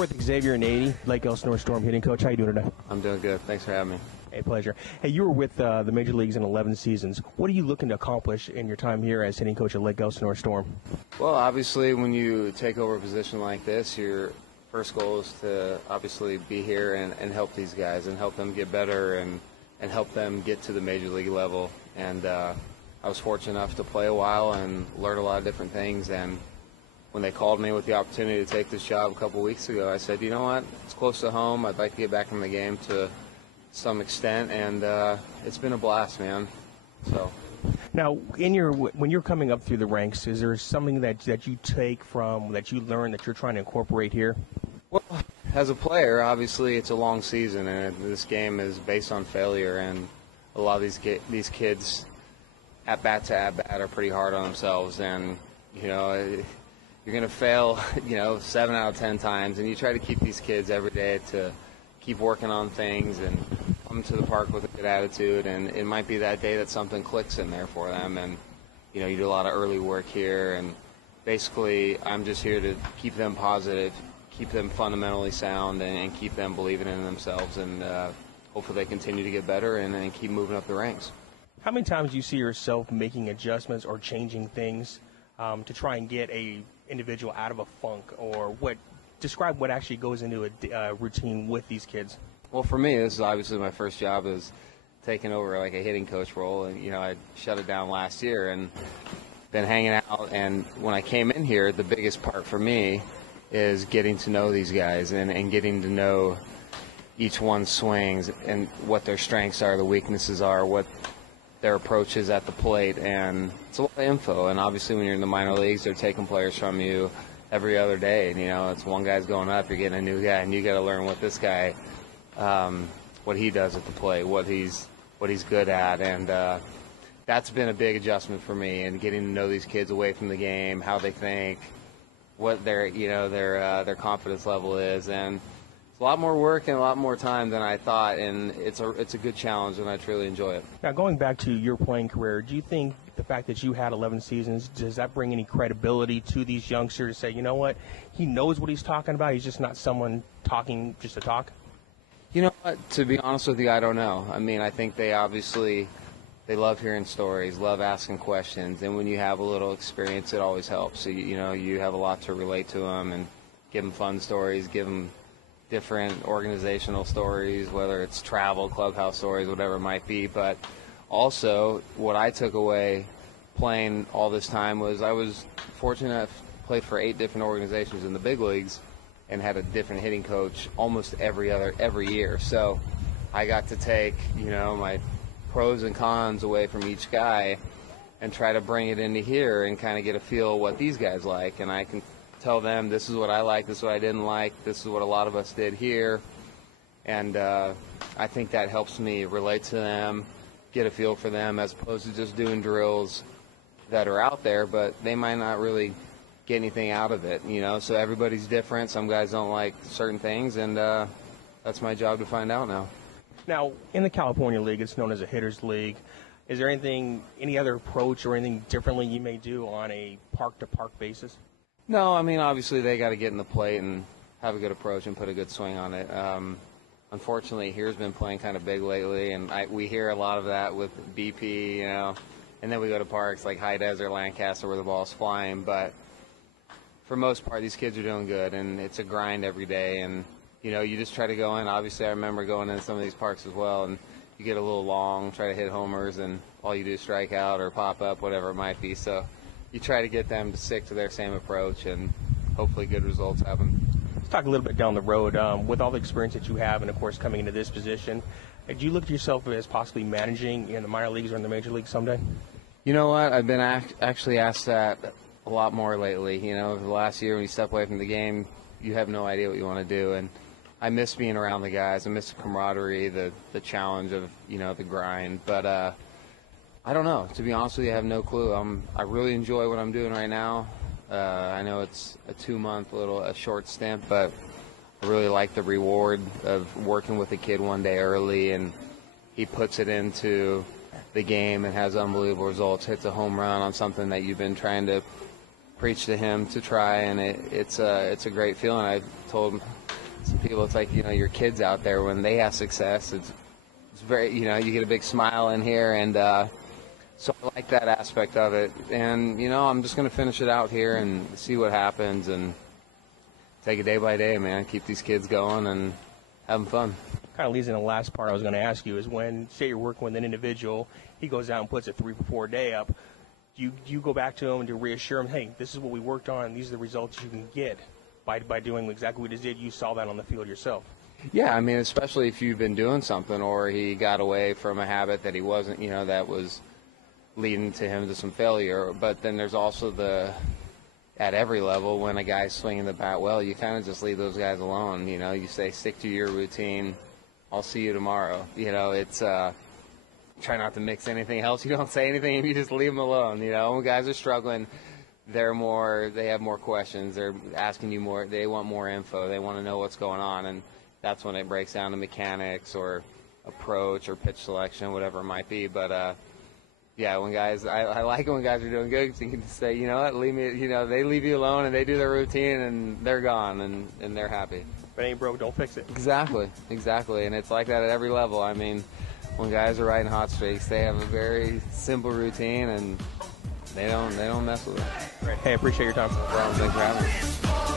with Xavier Nady, Lake Elsinore Storm hitting coach. How you doing today? I'm doing good. Thanks for having me. Hey, pleasure. Hey, you were with the Major Leagues in 11 seasons. What are you looking to accomplish in your time here as hitting coach at Lake Elsinore Storm? Well, obviously, when you take over a position like this, your first goal is to obviously be here and help these guys and help them get better and help them get to the Major League level. And I was fortunate enough to play a while and learn a lot of different things. And when they called me with the opportunity to take this job a couple weeks ago, I said, you know what, it's close to home. I'd like to get back in the game to some extent, and it's been a blast, man. So now, when you're coming up through the ranks, is there something that you take from that you learn that you're trying to incorporate here? Well, as a player, obviously it's a long season, and this game is based on failure, and a lot of these kids at bat to at bat are pretty hard on themselves, and you know, you're going to fail, 7 out of 10 times, and you try to keep these kids every day to keep working on things and come to the park with a good attitude. And it might be that day that something clicks in there for them, and you do a lot of early work here, and basically I'm just here to keep them positive, keep them fundamentally sound, and keep them believing in themselves, and hopefully they continue to get better and keep moving up the ranks. How many times do you see yourself making adjustments or changing things to try and get a individual out of a funk, or describe what actually goes into a routine with these kids? Well, for me, this is obviously my first job is taking over like a hitting coach role, and I shut it down last year and been hanging out. And when I came in here, the biggest part for me is getting to know these guys and getting to know each one's swings and what their strengths are, the weaknesses are, what their approach is at the plate, and it's a lot of info. And obviously when you're in the minor leagues, they're taking players from you every other day, and it's one guy's going up, you're getting a new guy, and you got to learn what this guy, what he does at the plate, what he's good at, and that's been a big adjustment for me, and getting to know these kids away from the game, how they think, what their confidence level is, and a lot more work and a lot more time than I thought, and it's a good challenge, and I truly enjoy it. Now, going back to your playing career, do you think the fact that you had 11 seasons, does that bring any credibility to these youngsters to say, you know what, he knows what he's talking about, he's just not someone talking just to talk? You know what, to be honest with you, I don't know. I mean, I think they love hearing stories, love asking questions, and when you have a little experience, it always helps. So, you have a lot to relate to them and give them fun stories, give them different organizational stories, whether it's travel, clubhouse stories, whatever it might be. But also, what I took away playing all this time was I was fortunate enough to play for 8 different organizations in the big leagues and had a different hitting coach almost every year. So I got to take, my pros and cons away from each guy and try to bring it into here and kind of get a feel what these guys like. And I can tell them this is what I like, this is what I didn't like, this is what a lot of us did here. And I think that helps me relate to them, get a feel for them, as opposed to just doing drills that are out there, but they might not really get anything out of it, So everybody's different. Some guys don't like certain things, and that's my job to find out now. Now, in the California League, it's known as a hitter's league. Is there any other approach or anything differently you may do on a park-to-park basis? No, I mean, obviously they got to get in the plate and have a good approach and put a good swing on it. Unfortunately, here's been playing kind of big lately, and we hear a lot of that with BP, and then we go to parks like High Desert, Lancaster, where the ball's flying. But for most part, these kids are doing good, and it's a grind every day. And, you just try to go in. Obviously, I remember going in some of these parks as well, and you get a little long, try to hit homers, and all you do is strike out or pop up, whatever it might be. So you try to get them to stick to their same approach, and hopefully good results happen. Let's talk a little bit down the road. With all the experience that you have, and of course coming into this position, do you look at yourself as possibly managing in the minor leagues or in the major leagues someday? You know what? I've been actually asked that a lot more lately. The last year when you step away from the game, you have no idea what you want to do, and I miss being around the guys. I miss the camaraderie, the challenge of the grind. But I don't know. To be honest with you, I have no clue. I really enjoy what I'm doing right now. I know it's a 2-month, a short stint, but I really like the reward of working with a kid one day early, and he puts it into the game and has unbelievable results, hits a home run on something that you've been trying to preach to him to try, and it's a great feeling. I told some people, it's like, your kids out there, when they have success, it's very, you get a big smile in here, and so I like that aspect of it. And, I'm just going to finish it out here and see what happens and take it day by day, man. Keep these kids going and having fun. Kind of leads in the last part I was going to ask you is when, say you're working with an individual, he goes out and puts a 3-4 day up, you go back to him to reassure him, hey, this is what we worked on, these are the results you can get by doing exactly what he did. You saw that on the field yourself. Yeah, I mean, especially if you've been doing something or he got away from a habit that he wasn't, that was leading to him to some failure. But then there's also at every level, when a guy's swinging the bat well, you kind of just leave those guys alone. You say, stick to your routine. I'll see you tomorrow. It's try not to mix anything else. You don't say anything. You just leave them alone. When guys are struggling, they have more questions. They're asking you more. They want more info. They want to know what's going on, and that's when it breaks down to mechanics or approach or pitch selection, whatever it might be. But yeah, when guys, I like it when guys are doing good, because you can just say, you know what, leave me. They leave you alone and they do their routine and they're gone and they're happy. If it ain't broke, don't fix it. Exactly, and it's like that at every level. I mean, when guys are riding hot streaks, they have a very simple routine and they don't mess with it. Great. Hey, I appreciate your time. No problem. Thanks for having me.